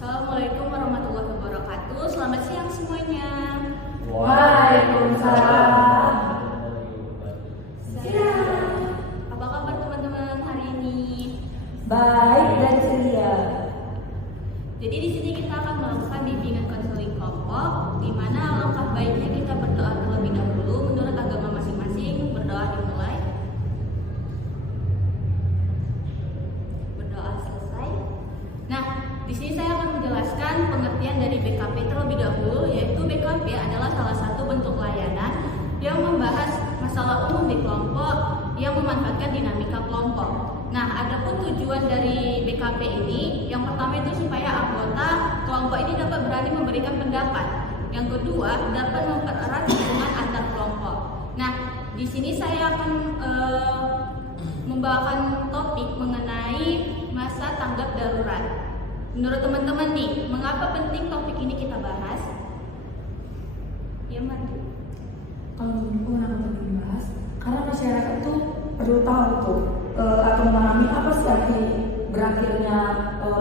Assalamualaikum warahmatullahi wabarakatuh. Selamat siang semuanya. Waalaikumsalam. Siang. Apa kabar teman-teman hari ini? Baik dan ceria. Jadi di sini kita akan melakukan bimbingan konseling kelompok, di mana alangkah baiknya kita berdoa terlebih dahulu menurut agama masing-masing. Berdoa dimulai. Berdoa selesai. Nah, di sini saya akan menjelaskan pengertian dari BKP terlebih dahulu, yaitu BKP adalah salah satu bentuk layanan yang membahas masalah umum di kelompok yang memanfaatkan dinamika kelompok. Nah, adapun tujuan dari BKP ini, yang pertama itu supaya anggota kelompok ini dapat berani memberikan pendapat. Yang kedua, dapat mempererat hubungan antar kelompok. Nah, di sini saya akan membawakan topik mengenai masa tanggap darurat. Menurut teman-teman nih, mengapa penting topik ini kita bahas? Ya, Mari. Kalau menurutku kenapa penting dibahas? Karena masyarakat tuh perlu tahu tuh atau memahami apa sih arti berakhirnya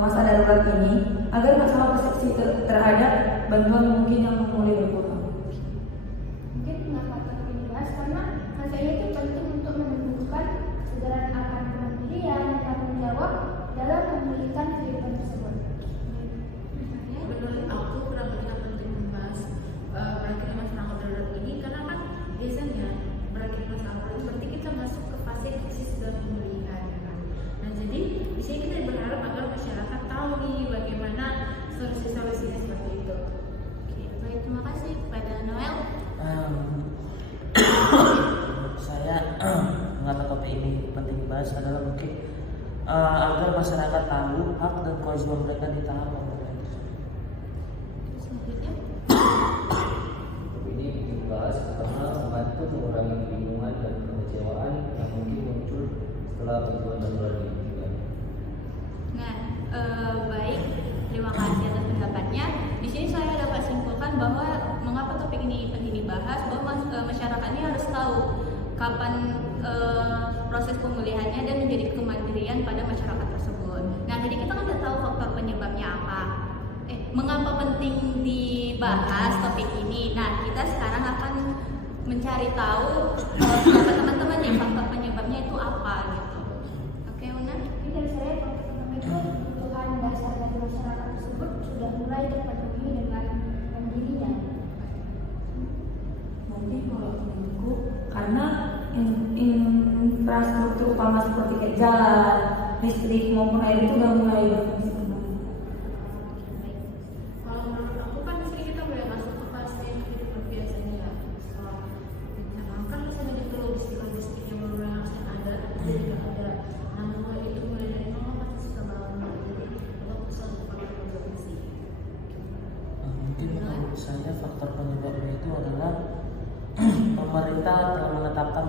masa darurat ini agar masalah persepsi terhadap bantuan mungkin yang mulai berkurang. Mungkin mengapa penting dibahas karena rasanya itu penting untuk menumbuhkan kesadaran akan kemandirian dan tanggung jawab dalam memulihkan kehidupan tersebut. Menurut aku kenapa penting membahas berakhir masa tanggap darurat ini karena kan biasanya berakhir masa darurat ini berarti kita masuk ke fase krisis dan pemulihan kan. Nah jadi di sini kita berharap agar masyarakat tahu nih bagaimana solusi-solusinya seperti itu. Oke, baik, terima kasih kepada Noel. Saya mengapa topik ini penting dibahas adalah mungkin agar masyarakat tahu hak dan kewajiban mereka di tangan pemerintah. Selanjutnya. Ini dibahas karena membantu mengurangi kebingungan dan kekecewaan yang mungkin muncul setelah bantuan darurat diberikan. Nah, baik, terima kasih atas pendapatnya. Di sini saya dapat simpulkan bahwa mengapa topik ini penting dibahas, bahwa masyarakat ini harus tahu kapan proses pemulihannya dan menjadi kemandirian pada masyarakat tersebut. Nah, jadi kita kan udah tahu faktor penyebabnya apa. Mengapa penting dibahas topik ini? Nah, kita sekarang akan mencari tahu teman-teman nih faktor penyebabnya itu apa gitu. Oke, Una? Jadi dari saya faktor pertama itu kebutuhan dasar dari masyarakat tersebut sudah mulai terpenuhi dengan mandirinya. Mungkin kalau menurutku karena infrastruktur utama seperti kayak jalan, listrik maupun air itu udah mulai berfungsi kembali. Kalau menurut aku kan di sini kita mulai masuk ke fase kehidupan biasanya ya. Setelah bencana kan misalnya di logistik yang baru yang harusnya ada itu tidak ada. Nah mulai itu mulai dari nol pasti sudah bangun jadi untuk suatu faktor provinsi. Mungkin menurut saya faktor penyebabnya itu adalah pemerintah telah menetapkan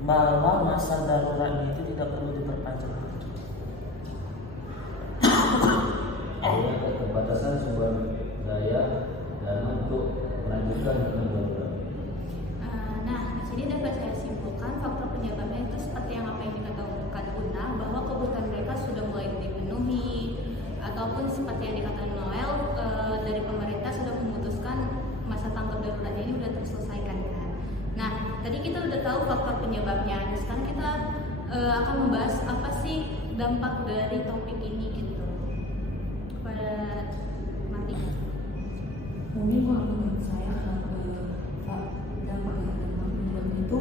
bahwa masa daruratnya itu tidak perlu diperpanjang. Adanya keterbatasan sumber daya dan untuk melanjutkan bantuan darurat. Nah, di sini dapat saya simpulkan faktor penyebabnya itu seperti yang apa yang dikatakan Una, bahwa kebutuhan mereka sudah mulai dipenuhi, ataupun seperti yang dikatakan Noel, dari pemerintah sudah memutuskan masa tanggap darurat ini sudah terselesaikan kan. Nah, tadi kita udah tahu faktor penyebabnya. Sekarang kita akan membahas apa sih dampak dari topik ini gitu. Kepada Mati. Mungkin kalau menurut saya dampak itu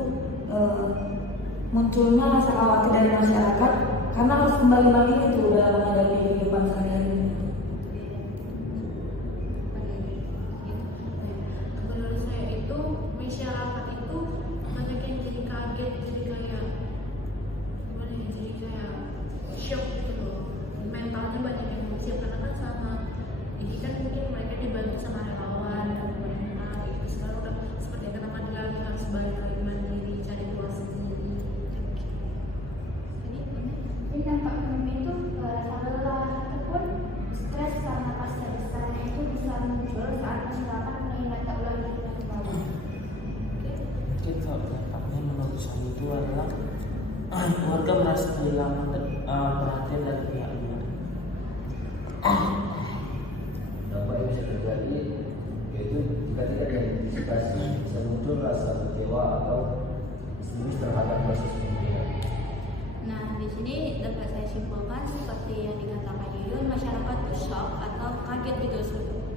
munculnya rasa khawatir dari masyarakat karena harus kembali lagi itu dalam menghadapi kehidupan sehari-hari. Menurut saya itu masyarakat itu banyak yang jadi kaget, jadi kayak gimana ya, jadi kayak shock gitu loh. Mentalnya banyak yang siap karena kan sama ini kan mungkin mereka dibantu sama relawan dan pemerintah gitu. Sekarang udah seperti yang kata Madila lagi harus balik lagi mandiri, cari pulang sendiri. Jadi dampak ekonomi itu rasa lelah ataupun stres karena pasca besarnya itu bisa muncul saat masyarakat mengingat tak ulang hidup kembali. Mungkin kalau dampaknya menurut saya itu adalah warga merasa kehilangan perhatian dari pihak luar. Dampak yang bisa terjadi yaitu jika tidak diantisipasi bisa muncul rasa kecewa atau pesimis terhadap proses pemilihan. Nah, di sini dapat saya simpulkan seperti yang dikatakan Yuyun, masyarakat tuh shock atau kaget gitu.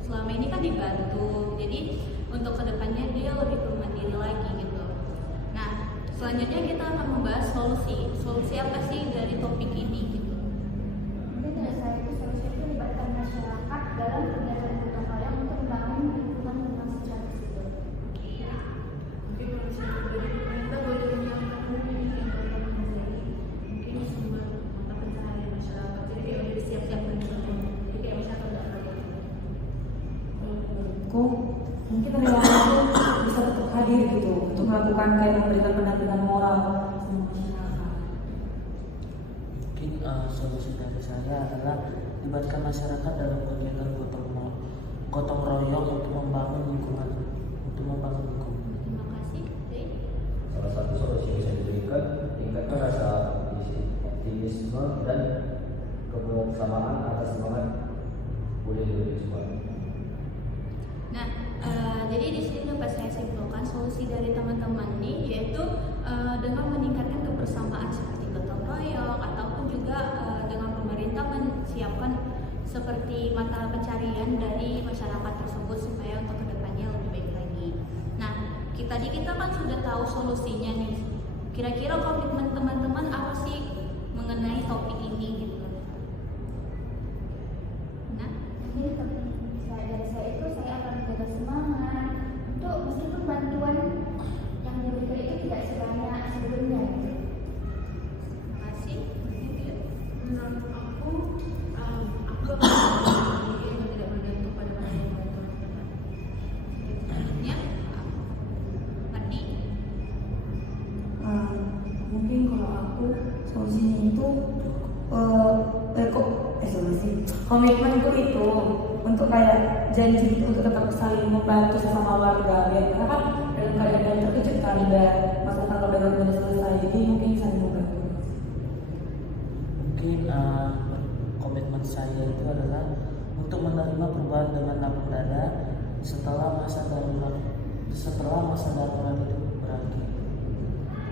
Selama ini kan dibantu, jadi untuk kedepannya dia lebih bermandiri lagi gitu. Nah, selanjutnya kita akan membahas solusi apa sih dari topik ini gitu. Mungkin dari saya itu solusi itu melibatkan masyarakat dalam kegiatan gotong royong untuk membangun lingkungan yang secara positif. Mungkin kalau saya pribadi, pemerintah boleh menyiapkan yang bakal menjadi mungkin sumber mata pencaharian masyarakat. Jadi kayak udah disiap-siapkan gitu. Jadi kayak masyarakat nggak perlu. Kok mungkin relawan itu bisa tetap hadir gitu untuk melakukan kayak memberikan pendampingan moral sama masyarakat. Mungkin solusi dari saya adalah libatkan masyarakat dalam kegiatan gotong royong untuk membangun lingkungan. Terima kasih. Baik. Salah satu solusi yang bisa diberikan tingkatkan rasa optimisme dan kebersamaan atas semangat boleh berjuang. Nah, jadi di sini dapat saya simpulkan solusi dari teman-teman nih, yaitu dengan meningkatkan kebersamaan seperti gotong royong ataupun juga dengan pemerintah menyiapkan seperti mata pencarian dari masyarakat tersebut supaya untuk kedepannya lebih baik lagi. Nah, kita kan sudah tahu solusinya nih. Kira-kira komitmen teman-teman apa sih mengenai topik ini gitu? Nah, Mungkin dari saya itu saya akan menjaga semangat untuk meskipun bantuan yang diberikan itu tidak sebanyak sebelumnya. terima kasih. Menurut aku akan yang tidak bergantung pada bantuan. Ya, Mardi. Mungkin kalau aku solusinya itu komitmenku itu untuk kayak janji untuk tetap saling membantu sesama warga biar karena kan dalam keadaan yang terkejut kan udah masalah lebaran udah selesai, jadi mungkin saling membantu. Mungkin komitmen saya itu adalah untuk menerima perubahan dengan lapang dada setelah masa darurat itu berakhir.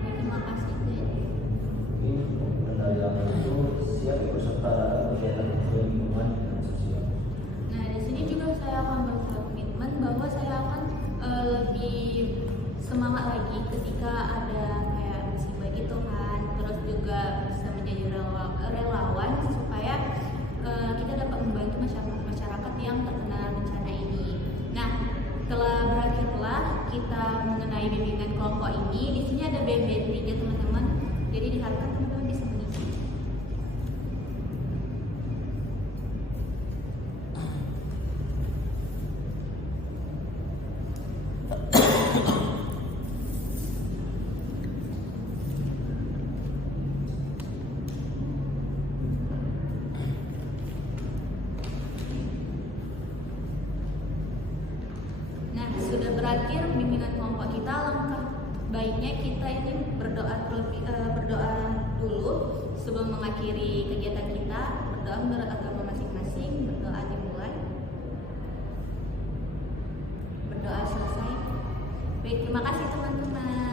Terima kasih. Pendayangan itu siap berserta dalam kegiatan lingkungan dan sosial. Nah, di sini juga saya akan berkomitmen bahwa saya akan lebih semangat lagi ketika ada kayak musibah gitu kan, terus juga bisa menjadi relawan supaya kita dapat membantu masyarakat yang terkena bencana ini. Nah, telah berakhirlah kita mengenai bimbingan kelompok ini. Di sini ada BMB 3 teman-teman. Jadi diharapkan teman-teman bisa mengisi. Nah, sudah berakhir bimbingan kelompok kita. Langkah baiknya kita ini berdoa dulu sebelum mengakhiri kegiatan kita. Berdoa menurut agama masing-masing. Berdoa dimulai. Berdoa selesai. Baik, terima kasih teman-teman.